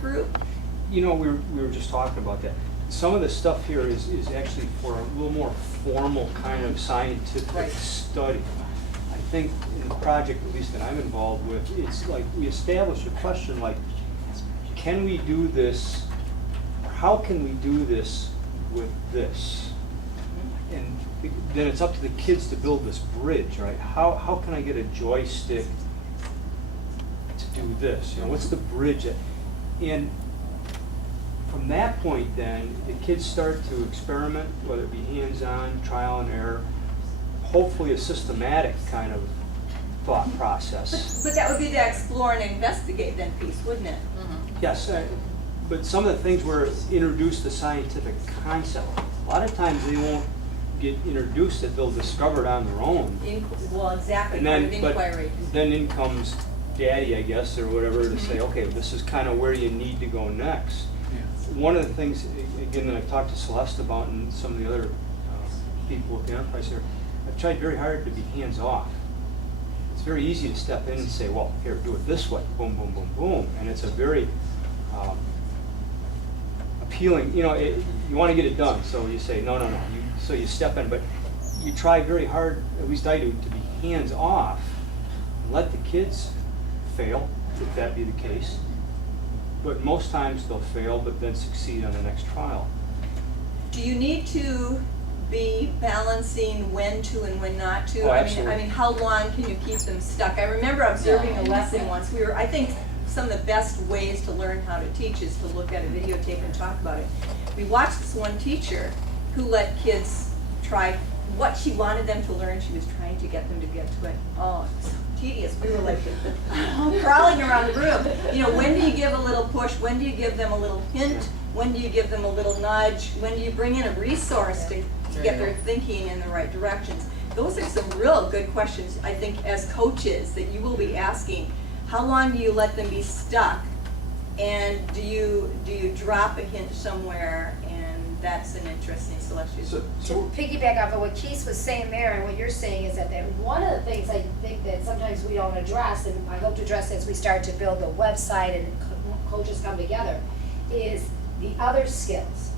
group? You know, we were just talking about that. Some of the stuff here is actually for a little more formal kind of scientific Right. study. I think in the project, at least that I'm involved with, it's like we establish a question like, can we do this, or how can we do this with this? And then it's up to the kids to build this bridge, right? How can I get a joystick to do this? You know, what's the bridge? And from that point then, the kids start to experiment, whether it be hands-on, trial and error, hopefully a systematic kind of thought process. But that would be the explore and investigate then piece, wouldn't it? Yes, but some of the things were introduced the scientific concept. A lot of times they won't get introduced, that they'll discover it on their own. Well, exactly, And part of then, but inquiry. then in comes daddy, I guess, or whatever, to say, okay, this is kind of where you need to go next. One of the things, again, that I've talked to Celeste about and some of the other people with the enterprise here, I've tried very hard to be hands-off. It's very easy to step in and say, well, here, do it this way, boom, boom, boom, boom. And it's a very appealing, you know, you want to get it done, so you say, no. So you step in, but you try very hard, at least I do, to be hands-off and let the kids fail, if that be the case. But most times they'll fail, but then succeed on the next trial. Do you need to be balancing when to and when not to? Oh, I absolutely. mean, how long can you keep them stuck? I remember observing a lesson once. I think some of the best ways to learn how to teach is to look at a videotape and talk about it. We watched this one teacher who let kids try what she wanted them to learn. She was trying to get them to get to it. Oh, it was so tedious. We were like crawling around the room. You know, when do you give a little push? When do you give them a little hint? When do you give them a little nudge? When do you bring in a resource to get their thinking in the right directions? Those are some real good questions, I think, as coaches that you will be asking. How long do you let them be stuck? And do you drop a hint somewhere? And that's an interesting selection. To piggyback off of what Keith was saying there and what you're saying is that one of the things I think that sometimes we don't address, and I hope to address as we start to build the website and coaches come together, is the other skills.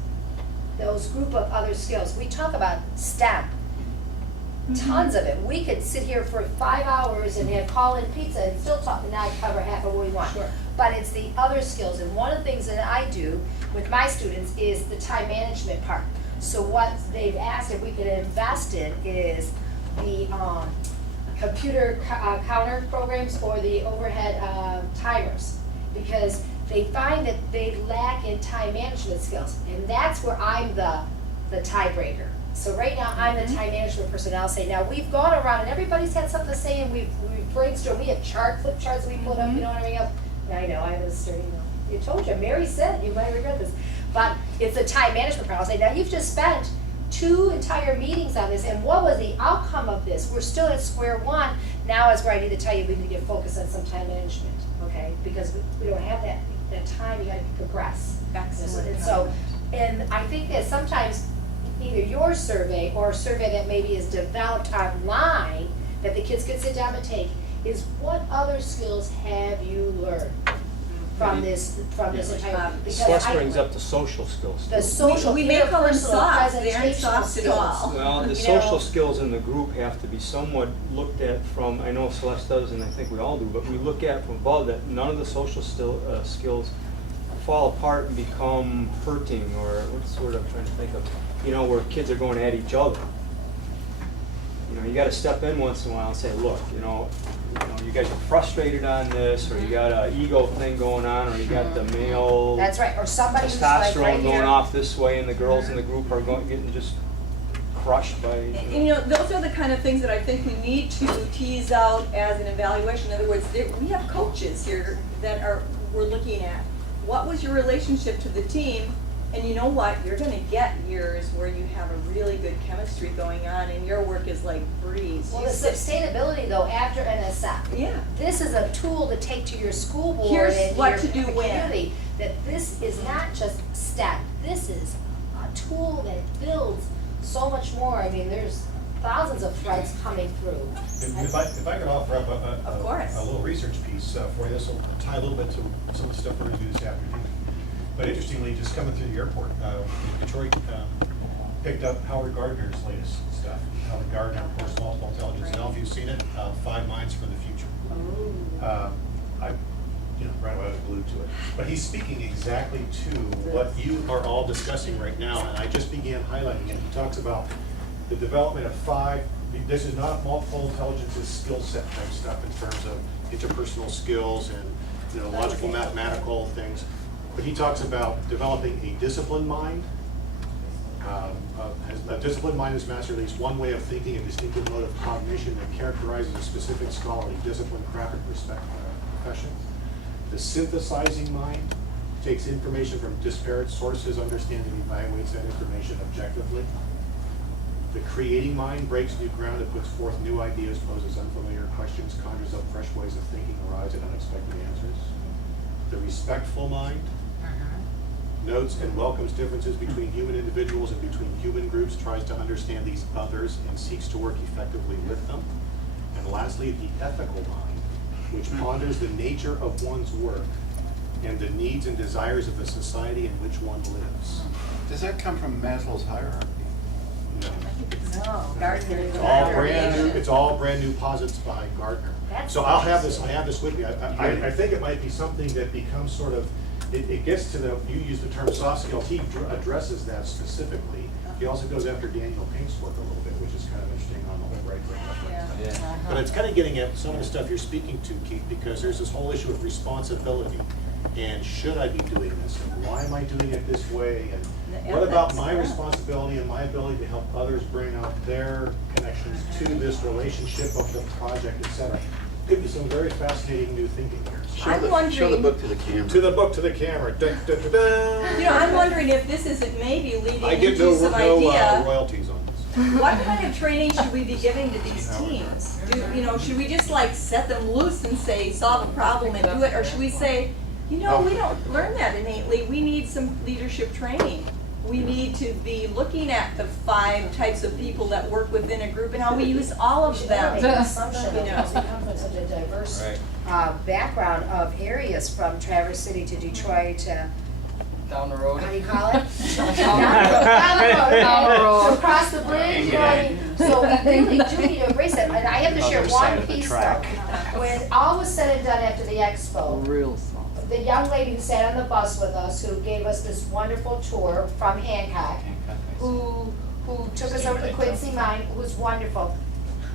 Those group of other skills. We talk about STEM. Tons of it. We could sit here for 5 hours and have call-in pizza and still talk and not cover half of what we want. Sure. But it's the other skills. And one of the things that I do with my students is the time management part. So what they've asked if we could invest in is the computer counter programs or the overhead timers, because they find that they lack in time management skills. And that's where I'm the tiebreaker. So right now, I'm the time management person. I'll say, now we've gone around and everybody's had something to say and we've brainstormed. We have flip charts we put up, you know, and everything else. I know, I was, you know, you told you, Mary said, you might regret this. But it's a time management problem. I'll say, now you've just spent 2 entire meetings on this, and what was the outcome of this? We're still at square one. Now is where I need to tell you we need to get focused on some time management, okay? Because we don't have that time, you gotta progress. Excellent. And so, and I think that sometimes either your survey or a survey that maybe is developed online that the kids could sit down and take is, what other skills have you learned from this entire, because Celeste brings up the social skills. the social, we may call them interpersonal, soft. They aren't presentational soft at all. skills. Well, the You social know, skills in the group have to be somewhat looked at from, I know Celeste does and I think we all do, but we look at from above that none of the social skills fall apart and become hurting, or what's the word I'm trying to think of, you know, where kids are going at each other. You know, you gotta step in once in a while and say, look, you know, you guys are frustrated on this, or you got an ego thing going on, or you got the male That's right, or somebody who's like testosterone right going here. off this way, and the girls in the group are getting just crushed by. And, you know, those are the kind of things that I think we need to tease out as an evaluation. In other words, we have coaches here that we're looking at. What was your relationship to the team? And you know what? You're going to get years where you have a really good chemistry going on, and your work is like breeze. Well, You the sit- sustainability though, after NSF. Yeah. This is a tool to take to your school board Here's and what your to do when. community. That this is not just STEM. This is a tool that builds so much more. I mean, there's thousands of threads coming through. If I could offer up Of course. a little research piece for you, this will tie a little bit to some of the stuff we're going to do this afternoon. But interestingly, just coming through the airport, Detroit picked up Howard Gardner's latest stuff. Howard Gardner, of course, multiple intelligence. I don't know if you've seen it, 5 Minds for the Future. Right away I was glued to it. But he's speaking exactly to what you are all discussing right now, and I just began highlighting it. He talks about the development of 5, this is not multiple intelligences skill set type stuff in terms of interpersonal skills and logical mathematical things. But he talks about developing a disciplined mind. A disciplined mind is mastered at least one way of thinking, a distinctive mode of cognition that characterizes a specific scholarly discipline, craft, and profession. The synthesizing mind takes information from disparate sources, understands and evaluates that information objectively. The creating mind breaks new ground, it puts forth new ideas, poses unfamiliar questions, conjures up fresh ways of thinking, arrives at unexpected answers. The respectful mind notes and welcomes differences between human individuals and between human groups, tries to understand these others and seeks to work effectively with them. And lastly, the ethical mind, which ponders the nature of one's work and the needs and desires of the society in which one lives. Does that come from Maslow's hierarchy? No. No, Gardner. It's all brand new posits by Gardner. That's So I have this with me. I think it might be something that becomes sort of, it gets to you use the term soft skills, he addresses that specifically. He also goes after Daniel Pink's work a little bit, which is kind of interesting on the whole right brain, left brain stuff. Yeah. But it's kind of getting at some of the stuff you're speaking to, Keith, because there's this whole issue of responsibility. And should I be doing this? And why am I doing it this way? And The what about ethics, my yeah. responsibility and my ability to help others bring out their connections to this relationship of the project, et cetera? Could be some very fascinating new thinking here. I'm Show the wondering- book to the camera. To the book, to the camera. Dun, dun, dun, dun. I'm wondering if this isn't maybe leading I get into some idea. royalties on this. What kind of training should we be giving to these teams? Should we just like set them loose and say, solve a problem and do it? Or should we say, we don't learn that innately, we need some leadership training. We need to be looking at the 5 types of people that work within a group and how we use all of Make them. an assumption You know. because we come from such a diverse background of areas, from Traverse City to Detroit to, Down the road. how do you call it? Down the road, to cross the bridge, you know what I mean? So we really do need to embrace it, and I have to share Other side one of the piece though. track. When all was said and done after the expo, Real soft. the young lady who sat on the bus with us, who gave us this wonderful tour from Hancock, who took us over to Quincy Mine, was wonderful.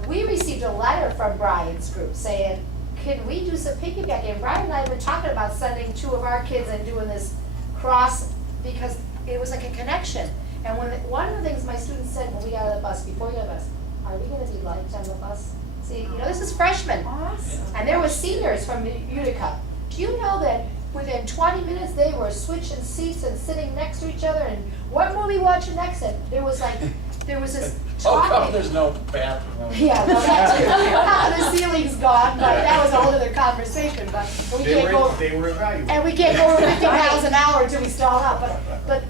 We received a letter from Brian's group saying, can we do some piggybacking? Brian and I have been talking about sending 2 of our kids and doing this cross, because it was like a connection. And one of the things my students said when we got on the bus, before we got on the bus, are we gonna be liked on the bus? See, this is freshmen. Awesome. And there were seniors from Utica. Do you know that within 20 minutes, they were switching seats and sitting next to each other, and what were we watching next? And there was this How come talking. there's no bathroom? Yeah, well, that too. The ceiling's gone, but that was a whole other conversation, but we can't go, They were evaluated. and we can't go over 50 miles an hour until we stall out. But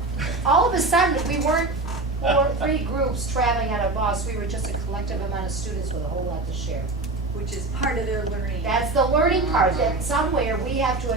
all of a sudden, we weren't 3 groups traveling on a bus, we were just a collective amount of students with a whole lot to share. Which is part of their learning. That's the learning part, that somewhere we have to